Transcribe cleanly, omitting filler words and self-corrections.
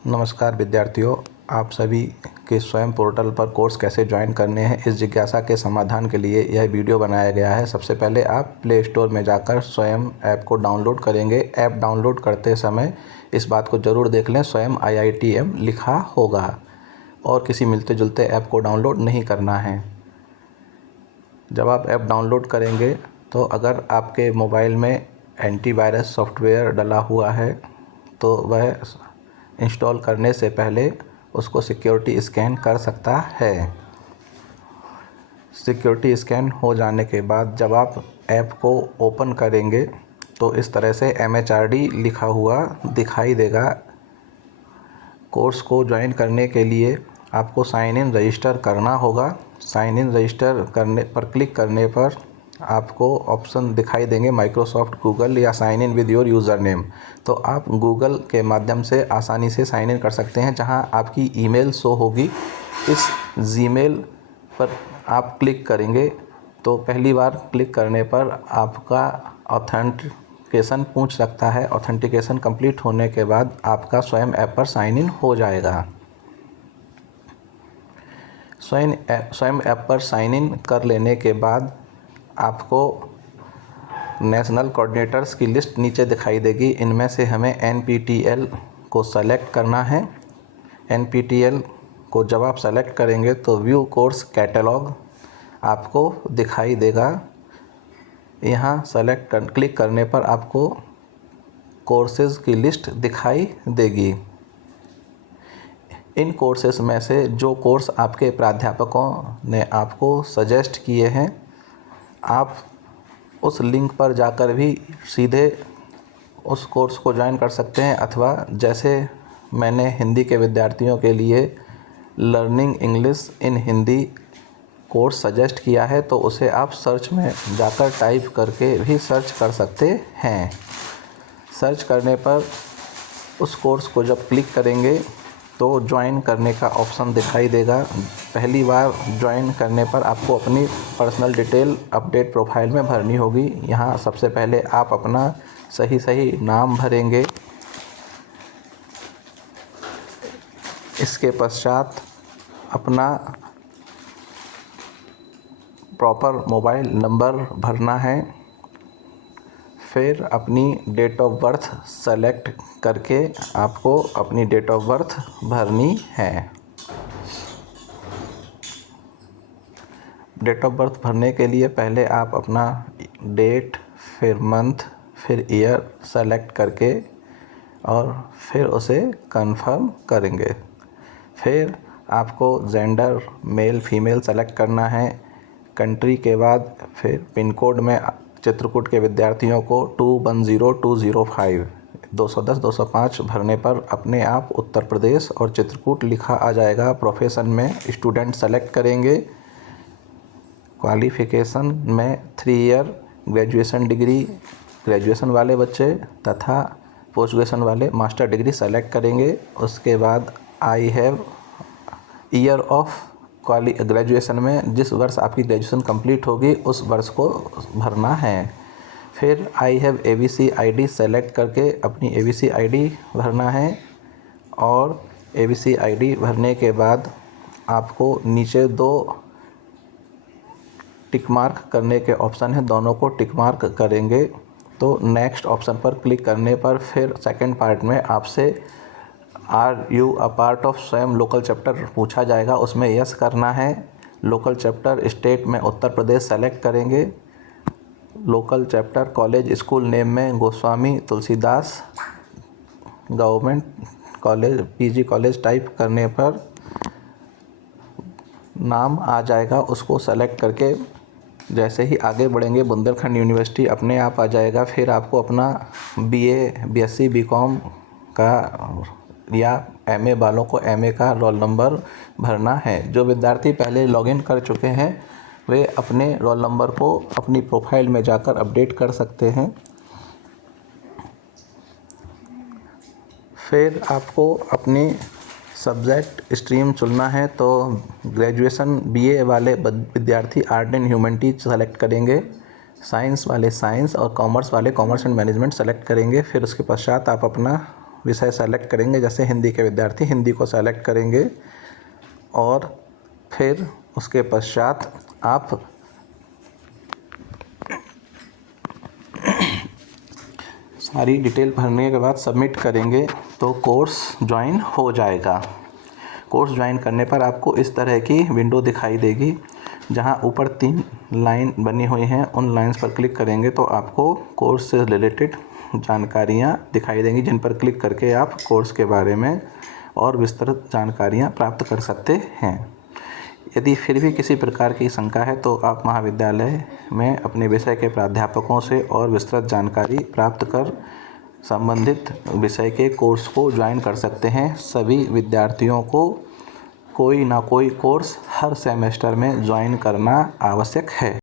नमस्कार विद्यार्थियों, आप सभी के स्वयं पोर्टल पर कोर्स कैसे ज्वाइन करने हैं इस जिज्ञासा के समाधान के लिए यह वीडियो बनाया गया है। सबसे पहले आप प्ले स्टोर में जाकर स्वयं ऐप को डाउनलोड करेंगे। ऐप डाउनलोड करते समय इस बात को ज़रूर देख लें स्वयं IITM लिखा होगा और किसी मिलते जुलते ऐप को डाउनलोड नहीं करना है। जब आप ऐप डाउनलोड करेंगे तो अगर आपके मोबाइल में एंटीवायरस सॉफ्टवेयर डला हुआ है तो वह इंस्टॉल करने से पहले उसको सिक्योरिटी स्कैन कर सकता है। सिक्योरिटी स्कैन हो जाने के बाद जब आप ऐप को ओपन करेंगे तो इस तरह से MHRD लिखा हुआ दिखाई देगा। कोर्स को ज्वाइन करने के लिए आपको साइन इन रजिस्टर करना होगा। साइन इन रजिस्टर करने पर क्लिक करने पर आपको ऑप्शन दिखाई देंगे माइक्रोसॉफ्ट, गूगल या sign in with your user name. तो आप गूगल के माध्यम से आसानी से साइन इन कर सकते हैं, जहां आपकी ईमेल शो होगी। इस जीमेल पर आप क्लिक करेंगे तो पहली बार क्लिक करने पर आपका ऑथेंटिकेशन पूछ सकता है। ऑथेंटिकेशन कंप्लीट होने के बाद आपका स्वयं ऐप पर साइन इन हो जाएगा। स्वयं ऐप पर साइन इन कर लेने के बाद आपको नेशनल कोऑर्डिनेटर्स की लिस्ट नीचे दिखाई देगी। इनमें से हमें NPTEL को सेलेक्ट करना है। NPTEL को जब आप सेलेक्ट करेंगे तो व्यू कोर्स कैटलॉग आपको दिखाई देगा। यहाँ क्लिक करने पर आपको कोर्सेज़ की लिस्ट दिखाई देगी। इन कोर्सेज़ में से जो कोर्स आपके प्राध्यापकों ने आपको सजेस्ट किए हैं, आप उस लिंक पर जाकर भी सीधे उस कोर्स को ज्वाइन कर सकते हैं, अथवा जैसे मैंने हिंदी के विद्यार्थियों के लिए learning English in Hindi course suggest किया है तो उसे आप सर्च में जाकर टाइप करके भी सर्च कर सकते हैं। सर्च करने पर उस कोर्स को जब क्लिक करेंगे तो ज्वाइन करने का ऑप्शन दिखाई देगा। पहली बार ज्वाइन करने पर आपको अपनी पर्सनल डिटेल अपडेट प्रोफाइल में भरनी होगी। यहाँ सबसे पहले आप अपना सही नाम भरेंगे। इसके पश्चात अपना प्रॉपर मोबाइल नंबर भरना है। फिर अपनी डेट ऑफ बर्थ सेलेक्ट करके आपको अपनी डेट ऑफ बर्थ भरनी है। डेट ऑफ बर्थ भरने के लिए पहले आप अपना डेट, फिर मंथ, फिर ईयर सेलेक्ट करके और फिर उसे कंफर्म करेंगे। फिर आपको जेंडर मेल फीमेल सेलेक्ट करना है। कंट्री के बाद फिर पिन कोड में चित्रकूट के विद्यार्थियों को 210205 210-205 भरने पर अपने आप उत्तर प्रदेश और चित्रकूट लिखा आ जाएगा। प्रोफेशन में स्टूडेंट सेलेक्ट करेंगे। क्वालिफ़िकेशन में 3 ईयर ग्रेजुएशन डिग्री ग्रेजुएशन वाले बच्चे तथा पोस्ट ग्रेजुएशन वाले मास्टर डिग्री सेलेक्ट करेंगे। उसके बाद I have year of graduation में जिस वर्ष आपकी ग्रेजुएशन कंप्लीट होगी उस वर्ष को भरना है। फिर I have ABC ID select करके अपनी ABC ID भरना है और ABC ID भरने के बाद आपको नीचे 2 टिक मार्क करने के ऑप्शन है, दोनों को टिक मार्क करेंगे तो नेक्स्ट ऑप्शन पर क्लिक करने पर फिर सेकंड पार्ट में आपसे are you a part of Swayam local chapter पूछा जाएगा, उसमें यस करना है। लोकल चैप्टर स्टेट में उत्तर प्रदेश सेलेक्ट करेंगे। Local chapter college school name में Goswami Tulsidas government college PG college type करने पर नाम आ जाएगा, उसको सेलेक्ट करके जैसे ही आगे बढ़ेंगे बुंदेलखंड यूनिवर्सिटी अपने आप आ जाएगा। फिर आपको अपना BA BSc BCom का या MA वालों को MA का रोल नंबर भरना है। जो विद्यार्थी पहले लॉगिन कर चुके हैं वे अपने रोल नंबर को अपनी प्रोफाइल में जाकर अपडेट कर सकते हैं। फिर आपको अपनी सब्जेक्ट स्ट्रीम चुनना है तो ग्रेजुएशन BA वाले विद्यार्थी आर्ट एंड ह्यूमैनिटीज सेलेक्ट करेंगे। साइंस वाले साइंस और कॉमर्स वाले कॉमर्स एंड मैनेजमेंट सेलेक्ट करेंगे। फिर उसके पश्चात आप अपना विषय सेलेक्ट करेंगे। जैसे हिंदी के विद्यार्थी हिंदी को सेलेक्ट करेंगे और फिर उसके पश्चात आप सारी डिटेल भरने के बाद सबमिट करेंगे तो कोर्स ज्वाइन हो जाएगा। कोर्स ज्वाइन करने पर आपको इस तरह की विंडो दिखाई देगी, जहां ऊपर 3 लाइन बनी हुई हैं। उन लाइंस पर क्लिक करेंगे तो आपको कोर्स से रिलेटेड जानकारियां दिखाई देंगी, जिन पर क्लिक करके आप कोर्स के बारे में और विस्तृत जानकारियां प्राप्त कर सकते हैं। यदि फिर भी किसी प्रकार की शंका है तो आप महाविद्यालय में अपने विषय के प्राध्यापकों से और विस्तृत जानकारी प्राप्त कर संबंधित विषय के कोर्स को ज्वाइन कर सकते हैं। सभी विद्यार्थियों को कोई ना कोई कोर्स हर सेमेस्टर में ज्वाइन करना आवश्यक है।